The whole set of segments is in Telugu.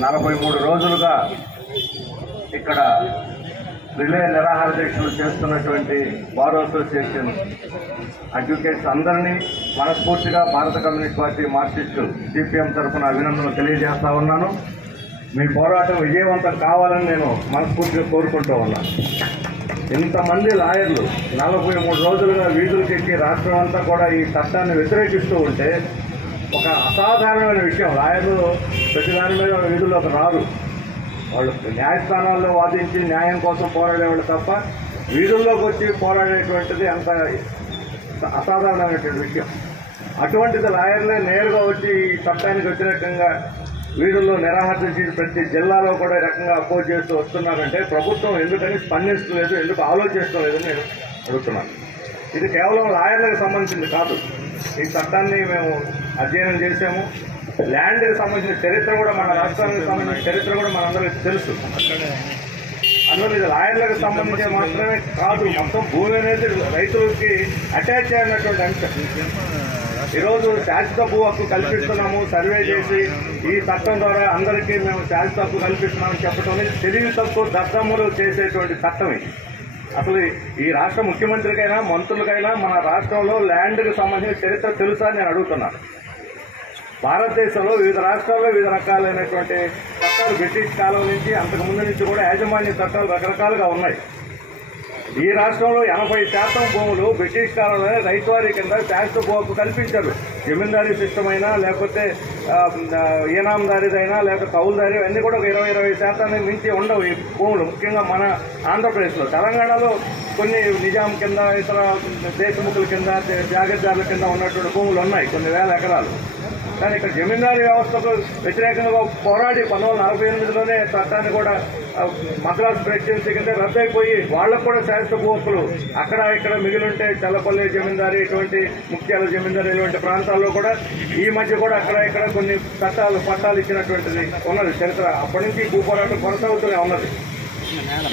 నలభై మూడు రోజులుగా ఇక్కడ రిలే నిరాహార దీక్షలు చేస్తున్నటువంటి బార్ అసోసియేషన్ అడ్వకేట్స్ అందరినీ మనస్ఫూర్తిగా భారత కమ్యూనిస్ట్ పార్టీ మార్క్సిస్టు సిపిఎం తరఫున అభినందనలు తెలియజేస్తా ఉన్నాను. మీ పోరాటం విజయవంతం కావాలని నేను మనస్ఫూర్తిగా కోరుకుంటూ ఉన్నాను. ఇంతమంది లాయర్లు నలభై మూడు రోజులుగా వీధులు ఎక్కి రాష్ట్రం అంతా కూడా ఈ చట్టాన్ని వ్యతిరేకిస్తూ ఉంటే ఒక అసాధారణమైన విషయం. లాయర్లు ప్రతి దాని మీద వీధుల్లోకి రారు వాళ్ళు న్యాయస్థానాల్లో వాదించి న్యాయం కోసం పోరాడేవాళ్ళు తప్ప వీధుల్లోకి వచ్చి పోరాడేటువంటిది అంత అసాధారణమైనటువంటి విషయం. అటువంటిది లాయర్లే నేరుగా వచ్చి ఈ చట్టానికి వ్యతిరేకంగా వీధుల్లో నిరాహార చేసి ప్రతి జిల్లాలో కూడా ఈ రకంగా అపోజ్ చేస్తూ వస్తున్నారంటే ప్రభుత్వం ఎందుకని స్పందించలేదు ఎందుకు ఆలోచిస్తలేదని నేను అడుగుతున్నాను. ఇది కేవలం లాయర్లకు సంబంధించింది కాదు. ఈ చట్టాన్ని మేము అధ్యయనం చేసాము ల్యాండ్కి సంబంధించిన చరిత్ర కూడా మన రాష్ట్రానికి సంబంధించిన చరిత్ర కూడా మనందరికీ తెలుసు. అందులో ఇది లాయర్లకు సంబంధించి మాత్రమే కాదు మొత్తం భూమి అనేది రైతులకి అటాచ్ అయినటువంటి అంశం. ఈరోజు శాశ్వత భూ హక్కు కల్పిస్తున్నాము సర్వే చేసి ఈ చట్టం ద్వారా అందరికీ మేము శాశ్వత హక్కు కల్పిస్తున్నామని చెప్పడం తెలివి తక్కువ దత్తములు చేసేటువంటి చట్టం ఇది. అసలు ఈ రాష్ట్ర ముఖ్యమంత్రికైనా మంత్రులకైనా మన రాష్ట్రంలో ల్యాండ్కి సంబంధించిన చరిత్ర తెలుసా అని నేను అడుగుతున్నాను భారతదేశంలో వివిధ రాష్ట్రాల్లో వివిధ రకాలైనటువంటి చట్టాలు బ్రిటిష్ కాలం నుంచి అంతకు ముందు నుంచి కూడా యాజమాన్య చట్టాలు రకరకాలుగా ఉన్నాయి. ఈ రాష్ట్రంలో ఎనభై శాతం భూములు బ్రిటిష్ కాలంలోనే రైతువారి కింద ట్యాక్స్ భూకు కల్పించారు. జమీందారీ సిస్టమ్ అయినా లేకపోతే ఈనాందారీదైనా లేకపోతే కౌలుదారి అన్నీ కూడా ఒక ఇరవై ఇరవై శాతానికి మించి ఉండవు ఈ భూములు. ముఖ్యంగా మన ఆంధ్రప్రదేశ్లో. తెలంగాణలో కొన్ని నిజాం కింద ఇతర దేశముఖుల కింద జాగీర్దారుల కింద ఉన్నటువంటి భూములు ఉన్నాయి కొన్ని వేల ఎకరాలు. కానీ ఇక్కడ జమీందారీ వ్యవస్థకు వ్యతిరేకంగా పోరాడి పంతొమ్మిది వందల నలభై ఎనిమిదిలోనే చట్టాన్ని కూడా ఆ, మద్రాసు ప్రెసిడెన్సీ కింద రద్దయిపోయి వాళ్ళకు కూడా శాశ్వత భూ అక్కడ ఇక్కడ మిగిలింటే చల్లపల్లి జమీందారీ ఇటువంటి ముఖ్యాల జమీందారీ ఇటువంటి ప్రాంతాల్లో కూడా ఈ మధ్య కూడా అక్కడ ఇక్కడ కొన్ని చట్టాలు పట్టాలు ఇచ్చినటువంటిది ఉన్నది. చరిత్ర అప్పటి నుంచి భూ పోరాటం కొనసాగుతూనే ఉన్నది.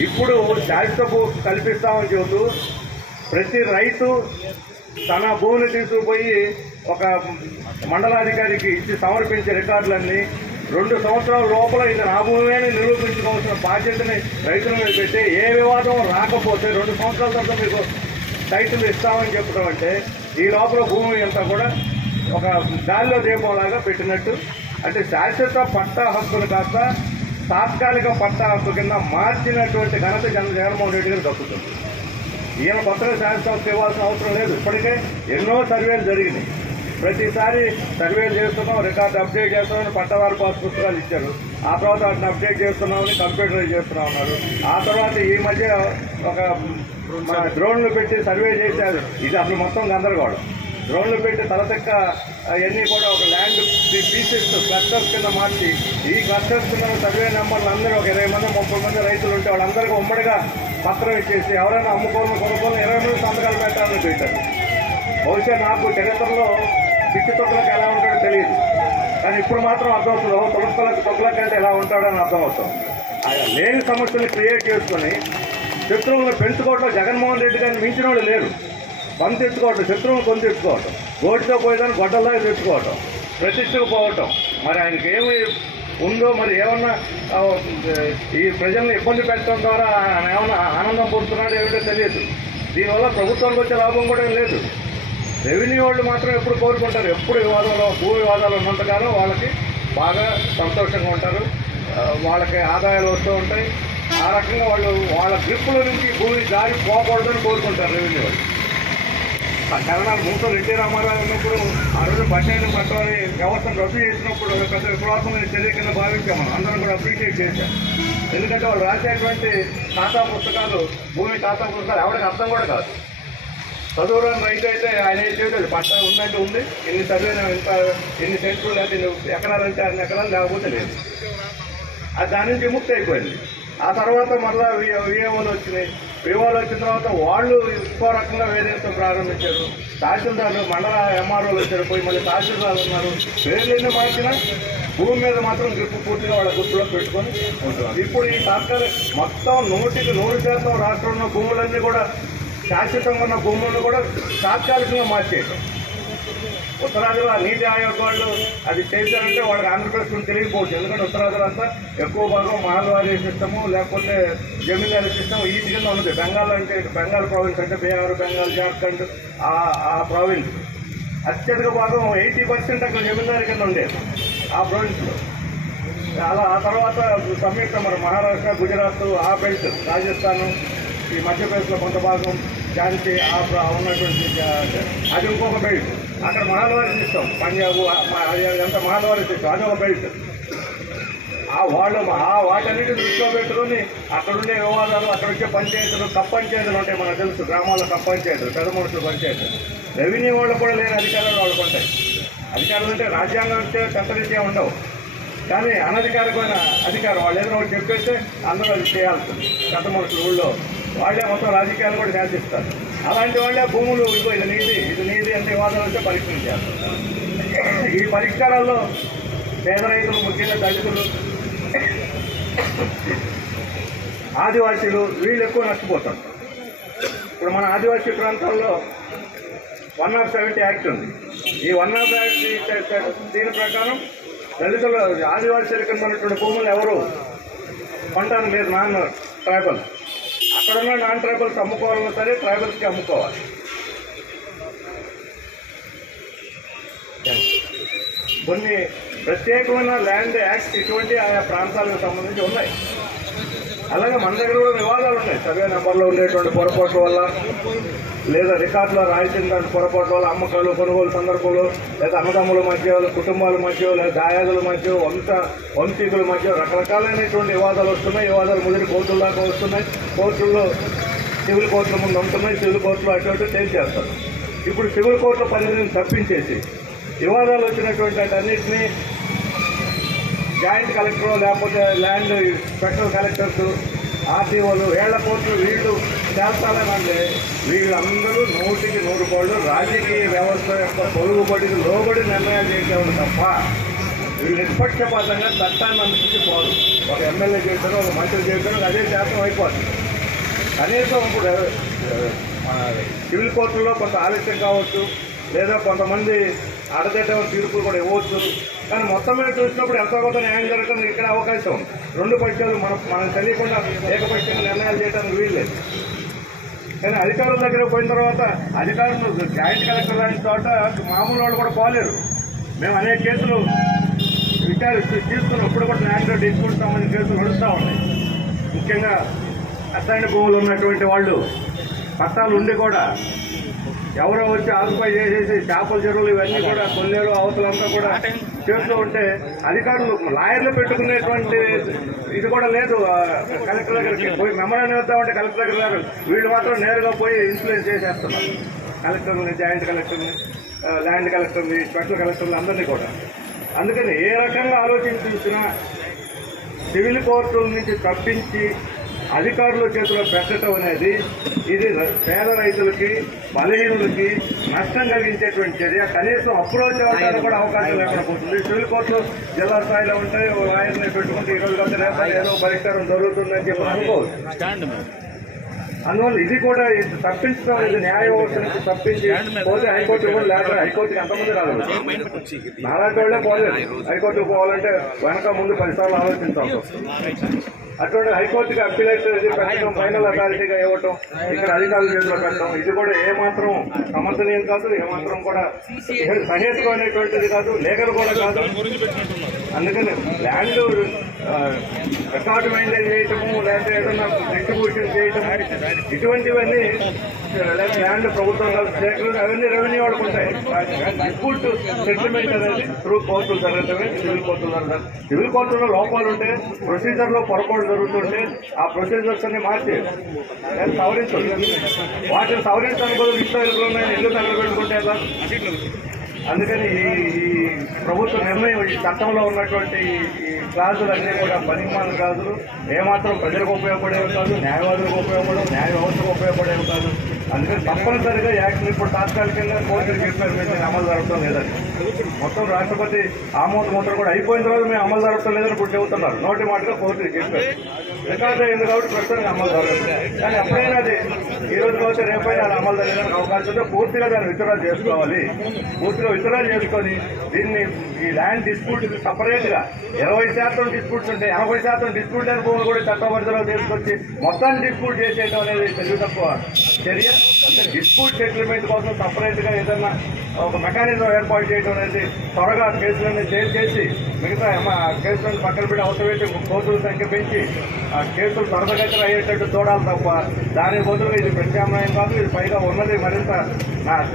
ఇప్పుడు శాశ్వత భూ కల్పిస్తామని చెబుతూ ప్రతి రైతు తన భూమిని తీసుకుపోయి ఒక మండలాధికారికి ఇచ్చి సమర్పించే రికార్డులన్నీ రెండు సంవత్సరాల లోపల ఇది నా భూమి నిరూపించుకోవాల్సిన బాధ్యతని రైతుల మీద పెట్టి ఏ వివాదం రాకపోతే రెండు సంవత్సరాల తర్వాత మీకు టైటిల్ ఇస్తామని చెప్పడం అంటే ఈ లోపల భూమి అంతా కూడా ఒక గాలిలో దీపంలాగా పెట్టినట్టు. అంటే శాశ్వత పట్టా హక్కులు కాస్త తాత్కాలిక పట్టా హక్కు కింద మార్చినటువంటి ఘనత జగన్ జగన్మోహన్ రెడ్డి గారు దక్కుతుంది. ఈయన కొత్తగా శాసనసభకు ఇవ్వాల్సిన అవసరం లేదు. ఇప్పటికే ఎన్నో సర్వేలు జరిగినాయి. ప్రతిసారి సర్వేలు చేస్తున్నాం రికార్డు అప్డేట్ చేస్తున్నామని పట్టవారి పాస్ పుస్తకాలు ఇచ్చారు. ఆ తర్వాత వాటిని అప్డేట్ చేస్తున్నామని కంప్యూటర్ చేస్తున్నాం అన్నారు. ఆ తర్వాత ఈ మధ్య ఒక డ్రోన్లు పెట్టి సర్వే చేశారు. ఇది అసలు మొత్తం గందరగోళం. డ్రోన్లు పెట్టి తలతెక్క అవన్నీ కూడా ఒక ల్యాండ్ పీసెస్ క్లస్టర్స్ కింద మార్చి ఈ క్లస్టర్స్ కింద సర్వే నెంబర్లు అందరూ ఒక ఇరవై మంది ముప్పై మంది రైతులు ఉంటే వాళ్ళందరికీ ఉమ్మడిగా పత్రం ఇచ్చేసి ఎవరైనా అమ్ముకోవాలని కొనుక్కోవాలని ఇరవై మంది సంతకాలు పెట్టాలని పెట్టారు. బహుశా నాకు చరిత్రలో పిచ్చి తొక్కలకు ఎలా ఉంటాడో తెలియదు. కానీ ఇప్పుడు మాత్రం అర్థమవుతుంది ఓ తొలకలకు తొక్కలకు అంటే ఎలా ఉంటాడని అర్థమవుతాం ఆయన లేని సమస్యలు క్రియేట్ చేసుకొని శత్రువులను పెంచుకోవటం జగన్మోహన్ రెడ్డి గారిని మించిన వాళ్ళు లేరు. పని తెచ్చుకోవటం శత్రువులను కొని తెచ్చుకోవటం గోటితో పోయేదాన్ని గొడ్డల్లాగా తెచ్చుకోవటం ప్రతిష్టకు పోవటం. మరి ఆయనకి ఏమి ఉందో మరి ఏమన్నా ఈ ప్రజల్ని ఇబ్బంది పెట్టడం ద్వారా ఆయన ఏమన్నా ఆనందం పొందుతున్నాడో ఏమిటో తెలియదు. దీనివల్ల ప్రభుత్వానికి వచ్చే లాభం కూడా లేదు. రెవెన్యూ వాళ్ళు మాత్రం ఎప్పుడు కోరుకుంటారు? ఎప్పుడు వివాదాలు భూ వివాదాలు ఉన్నంతకాలం వాళ్ళకి బాగా సంతోషంగా ఉంటారు. వాళ్ళకి ఆదాయాలు వస్తూ ఉంటాయి. ఆ రకంగా వాళ్ళు వాళ్ళ గ్రిప్పుల నుంచి భూమి దారి పోకూడదని కోరుకుంటారు రెవెన్యూ వాళ్ళు. ఆ కరణాలు ముందు రెడ్డి రామారావు ఉన్నప్పుడు ఆ రోజు బడ్జెట్ పట్టాలని వ్యవస్థను రద్దు చేసినప్పుడు పెద్ద విప్లవాత్మక చర్య కింద భావించాం మనం అందరం కూడా అప్రిషియేట్ చేశాం. ఎందుకంటే వాళ్ళు రాసేటువంటి ఖాతా పుస్తకాలు భూమి ఖాతా పుస్తకాలు ఎవరికి అర్థం కూడా కాదు. చదువురాని రైతు అయితే ఆయన ఏం చేయలేదు పంట ఉందంటే ఉంది. ఎన్ని చదివినా ఎంత ఎన్ని సెంట్లు లేకపోతే ఎన్ని ఎకరాలు అంటే అన్ని ఎకరాలు లేకపోతే లేదు. అది దాని నుంచి ముక్తి అయిపోయింది. ఆ తర్వాత మళ్ళా విఏఓలు వచ్చినాయి. విఏఓలు వచ్చిన తర్వాత వాళ్ళు ఇంకో రకంగా వేధించడం ప్రారంభించారు. తహసీల్దార్లు మండల ఎంఆర్ఓలు వచ్చారు. పోయి మళ్ళీ తహసీల్దార్లు ఉన్నారు. పేర్లు మార్చినా భూమి మీద మాత్రం గ్రిప్ పూర్తిగా వాళ్ళ గుర్తులో పెట్టుకొని ఉంటున్నారు ఇప్పుడు ఈ తాత్కాలిక మొత్తం నూటికి నూరు శాతం రాష్ట్రంలో భూములన్నీ కూడా శాశ్వతంగా ఉన్న భూములను కూడా తాత్కాలికంగా మార్చేయటం. ఉత్తరాదిలో నీతి ఆయోగ్ వాళ్ళు అది చేశారంటే వాళ్ళకి ఆంధ్రప్రదేశ్ తెలియకపోవచ్చు. ఎందుకంటే ఉత్తరాదిలో అంతా ఎక్కువ భాగం మహల్వారీ సిస్టము లేకపోతే జమీందారీ సిస్టమ్ ఈ కింద ఉంది బెంగాల్ అంటే బెంగాల్ ప్రావిన్స్ అంటే బీహార్ బెంగాల్ జార్ఖండ్ ఆ ఆ ప్రావిన్స్ అత్యధిక భాగం ఎయిటీ పర్సెంట్ అక్కడ జమీందారీ కింద ఉండేది ఆ ప్రావిన్స్లో అలా ఆ తర్వాత సంయుక్త మరి మహారాష్ట్ర గుజరాత్ ఆ బెల్ట్ రాజస్థాన్ ఈ మధ్యప్రదేశ్లో కొంత భాగం దానికి ఉన్నటువంటి అది ఇంకొక బెల్ట్ అక్కడ మహాద్వారి సిస్టమ్ పంజాబ్ ఆ- మహాలవారి మహాద్వారి సిస్టమ్ అది ఒక బెల్ట్ ఆ వాళ్ళు ఆ వాటన్నిటి దృష్టిలో పెట్టుకొని అక్కడుండే వివాదాలు అక్కడ వచ్చే పంచాయతీలు తప్పంచాయతీలు ఉంటాయి మనకు తెలుసు. గ్రామాల్లో తప్పంచాయతీలు పెద్ద మనుషులు పంచాయతీలు. రెవెన్యూ వాళ్ళు కూడా లేని అధికారాలు వాళ్ళకు ఉంటాయి. అధికారులు అంటే రాజ్యాంగం ఇచ్చే చట్టరీత్యా ఉండవు. కానీ అనధికారికమైన అధికారం వాళ్ళు ఏదైనా ఒకటి చెప్పేస్తే అందరూ అది చేయాల్సింది. పెద్ద మనుషులు ఊళ్ళో. వాళ్ళే మొత్తం రాజకీయాలు కూడా శాసిస్తారు అలాంటి వాళ్ళే భూములు ఇదిగో ఇది నీది ఇది నీది అంటే వివాదాలు వస్తే చేస్తారు. ఈ పరిష్కారాల్లో పేద రైతులు ముఖ్యంగా దళితులు ఆదివాసీలు వీళ్ళు ఎక్కువ నష్టపోతారు. ఇప్పుడు మన ఆదివాసీ ప్రాంతాల్లో వన్ ఆఫ్ సెవెంటీ యాక్ట్ ఉంది. ఈ వన్ ఆఫ్ దీని ప్రకారం దళితులు ఆదివాసీల ఉన్నటువంటి భూములు ఎవరు? కొంటాను లేదు నాన్న ట్రైబల్ అక్కడున్న నాన్ ట్రైబల్స్ అమ్ముకోవాలన్నా సరే ట్రైబల్స్కి అమ్ముకోవాలి. కొన్ని ప్రత్యేకమైన ల్యాండ్ యాక్ట్స్ ఇటువంటి ఆయా ప్రాంతాలకు సంబంధించి ఉన్నాయి. అలాగే మన దగ్గర కూడా వివాదాలు ఉన్నాయి. సర్వే నెంబర్లో ఉండేటువంటి పొరపాట్ల వల్ల లేదా రికార్డులో రాయించినటువంటి పొరపాట్ల వల్ల అమ్మకాలు కొనుగోలు సందర్భంలో లేదా అన్నదమ్ముల మధ్య కుటుంబాల మధ్య లేదా దాయాదుల మధ్య వంశ వంశీకుల మధ్య రకరకాలైనటువంటి వివాదాలు వస్తున్నాయి. వివాదాలు ముదిరి కోర్టుల దాకా వస్తున్నాయి. కోర్టుల్లో సివిల్ కోర్టుల ముందు ఉంటున్నాయి. సివిల్ కోర్టులో అటు ఇటు తేల్చేస్తారు ఇప్పుడు సివిల్ కోర్టుల పరిధిని తప్పించేసి వివాదాలు వచ్చినటువంటి అన్నింటినీ జాయింట్ కలెక్టర్ లేకపోతే ల్యాండ్ స్పెషల్ కలెక్టర్స్ ఆర్టీఓలు ఏళ్ళ కోట్లు వీళ్ళు చేస్తానంటే వీళ్ళందరూ నూటికి నూరు కోళ్ళు రాజకీయ వ్యవస్థ యొక్క పొరుగుబడికి లోబడి నిర్ణయాలు చేసేవాళ్ళు తప్ప వీళ్ళు నిష్పక్షపాతంగా చట్టాన్ని అనుసరించి పోదు ఒక ఎమ్మెల్యే చేశారు ఒక మంత్రి చేశారు అదే శాతం అయిపోతుంది కనీసం ఇప్పుడు సివిల్ కోర్టుల్లో కొంత ఆలస్యం కావచ్చు లేదా కొంతమంది అడగటం తీర్పులు కూడా ఇవ్వచ్చు. కానీ మొత్తం మీద చూసినప్పుడు ఎంతో కొంత న్యాయం జరగడం ఇక్కడ అవకాశం ఉంది. రెండు పక్షాలు మనం మనం తెలియకుండా ఏకపక్షంగా నిర్ణయాలు చేయడానికి వీల్లేదు. కానీ అధికారుల దగ్గర పోయిన తర్వాత అధికారులు జాయింట్ కలెక్టర్ లాంటి చోట మామూలు వాళ్ళు కూడా పోలేరు. మేము అనేక కేసులు విచారిస్తూ తీసుకుని ఇప్పుడు కూడా న్యాయంలో తీసుకుంటాం సంబంధించిన కేసులు నడుస్తూ ఉన్నాయి. ముఖ్యంగా అసైన్ భూములు ఉన్నటువంటి వాళ్ళు పట్టాలు ఉండి కూడా ఎవరో వచ్చి ఆకుపై చేసేసి చేపల చెరువులు ఇవన్నీ కూడా కొన్నేరు అవతలంతా కూడా చేస్తూ ఉంటే అధికారులు లాయర్లు పెట్టుకునేటువంటి ఇది కూడా లేదు. కలెక్టర్ దగ్గరికి పోయి మెమరాన్ని వద్దామంటే కలెక్టర్ దగ్గర రారు. వీళ్ళు మాత్రం నేరుగా పోయి ఇన్ఫ్లుయెన్స్ చేసేస్తున్నారు. కలెక్టర్ని జాయింట్ కలెక్టర్ని ల్యాండ్ కలెక్టర్ని స్పెషల్ కలెక్టర్లు అందరినీ కూడా. అందుకని ఏ రకంగా ఆలోచించినా సివిల్ కోర్టుల నుంచి తప్పించి అధికారుల చేతిలో పెట్టడం అనేది ఇది పేద రైతులకి బలహీనులకి నష్టం కలిగించేటువంటి చర్య. కనీసం అప్రోచ్ అవడానికి కూడా అవకాశం లేకుండా పోతుంది సివిల్ కోర్టులు జిల్లా స్థాయిలో ఉంటాయి ఓ లాయర్ని పెట్టుకుంటే ఈ రోజు రేపు ఏదో పరిష్కారం జరుగుతుందని చెప్పి అనుకోవచ్చు. అందువల్ల ఇది కూడా ఇది తప్పించడం అనేది న్యాయ వ్యవస్థ నుంచి తప్పించి పోతే హైకోర్టు కూడా లేక హైకోర్టుకి ఎంతమంది రాలేదు నాలాంటి వాళ్ళే పోలేదు. హైకోర్టుకు పోవాలంటే వెనక ముందు పదిసార్లు ఆలోచించాలి. అటువంటి హైకోర్టుకి అప్పీలైట్ పెట్టడం ఫైనల్ అథారిటీగా ఇవ్వటం ఇక్కడ అధికారుల చేతిలో పెట్టడం ఇది కూడా ఏమాత్రం సమర్థనీయం కాదు ఏమాత్రం కూడా సహేతుకమైనటువంటిది కాదు లీగల్ కూడా కాదు. అందుకని ల్యాండ్ రికార్డు మెయింటైన్ చేయటము లేకపోతే ఏదైనా డిస్ట్రిబ్యూషన్ చేయటము ఇటువంటివన్నీ లేదా ల్యాండ్ ప్రభుత్వం సేకరణ అవన్నీ రెవెన్యూ వాళ్ళకు ఉంటాయి. డిస్ప్యూట్ సెటిల్మెంట్ అనేది త్రూ కోర్టులు జరగటమే సివిల్ కోర్టులు జరగడం సివిల్ కోర్టులో లోపాలు ఉంటే ప్రొసీజర్లో పొరపాటు జరుగుతుంటే ఆ ప్రొసీజర్స్ అన్ని మార్చి సవరించు. వాటిని సవరించడానికి బదులు ఇంట్లో ఇల్లు ఉన్నాయి ఇల్లు తగలబెట్టుకుంటే అందుకని ఈ ప్రభుత్వ నిర్ణయం ఈ చట్టంలో ఉన్నటువంటి ఈ- ఈ కూడా పనిమాల క్లాసులు ఏమాత్రం ప్రజలకు ఉపయోగపడేవి కాదు న్యాయవాదులకు ఉపయోగపడవు న్యాయ వ్యవస్థకు ఉపయోగపడేవి కాదు. అందుకని తప్పనిసరిగా యాక్షన్ ఇప్పుడు తాత్కాలికంగా కోర్టు చెప్పారు. అమలు జరగడం లేదని. మొత్తం రాష్ట్రపతి ఆమోద ముద్ర కూడా అయిపోయిన తర్వాత మేము అమలు జరగడం లేదని ఇప్పుడు చెబుతున్నారు. నోటి మాటగా కోర్టు చెప్పారు. రికార్డు అయింది కాబట్టి ప్రస్తుతానికి అమలు జరగదు కానీ ఎప్పుడైనా అది ఈ రోజు కావచ్చు రేపైనా అది అమలు జరగడానికి అవకాశం ఉంటే పూర్తిగా దాన్ని విత్డ్రా చేసుకోవాలి. పూర్తిగా విత్డ్రా చేసుకొని దీన్ని ఈ ల్యాండ్ డిస్ప్యూట్ సపరేట్గా ఇరవై శాతం డిస్ప్యూట్స్ ఉంటే ఎనభై శాతం డిస్ప్యూట్ లేని భూములు కూడా చట్టపరిధిలో తీసుకొచ్చి మొత్తాన్ని డిస్ప్యూట్ చేసేయడం అనేది తెలివి తక్కువ చర్య. డిస్ప్యూట్ సెటిల్మెంట్ కోసం సపరేట్గా ఏదన్నా ఒక మెకానిజం ఏర్పాటు చేయడం అనేది త్వరగా కేసులన్నీ చేసి చేసి మిగతా కేసులను పక్కన పెట్టి అవసరమైతే కోర్టుల సంఖ్య పెంచి ఆ కేసులు త్వరగతిన అయ్యేటట్టు చూడాలి తప్ప దాని బదులు ఇది ప్రత్యామ్నాయం కాదు ఇది పైగా ఉన్నది మరింత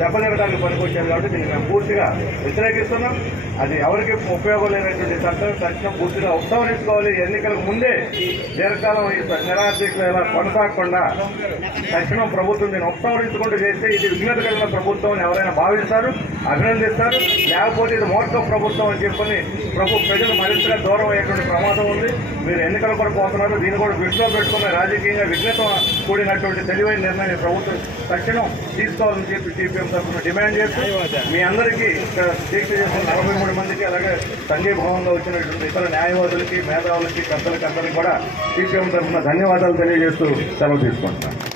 దెబ్బతిరడానికి పనికొచ్చేది కాబట్టి దీన్ని మేము పూర్తిగా వ్యతిరేకిస్తున్నాం. అది ఎవరికి ఉపయోగం లేనటువంటి చట్టం తక్షణం పూర్తిగా ఉపసంహరించుకోవాలి ఎన్నికలకు ముందే దీర్ఘకాలం ఈ నిరాశీకులు ఇలా కొనసాగకుండా తక్షణం ప్రభుత్వం దీన్ని ఉపసంహరించుకుంటూ చేస్తే ఇది విఘ్నత కలిగిన ప్రభుత్వం ఎవరైనా భావిస్తారు అభినందిస్తారు. లేకపోతే ఇది మోటక ప్రభుత్వం అని చెప్పని ప్రభు ప్రజలు మరింతగా దూరం అయ్యేటువంటి ప్రమాదం ఉంది. మీరు ఎన్నికల కొరకు పోతున్నారు. దీన్ని కూడా దృష్టిలో పెట్టుకున్న రాజకీయంగా విఘ్నత కూడినటువంటి తెలివైన నిర్ణయం ప్రభుత్వం తక్షణం తీసుకోవాలని చెప్పి సిపిఎం తరఫున డిమాండ్ చేస్తూ మీ అందరికీ దీక్ష చేసిన నలభై మూడు మందికి అలాగే సంఘీయ భవన్లో వచ్చినటువంటి ఇతర న్యాయవాదులకి మేధావులకి పెద్దలకి అందరికీ కూడా సిపిఎం తరఫున ధన్యవాదాలు తెలియజేస్తూ సెలవు తీసుకుంటున్నాను.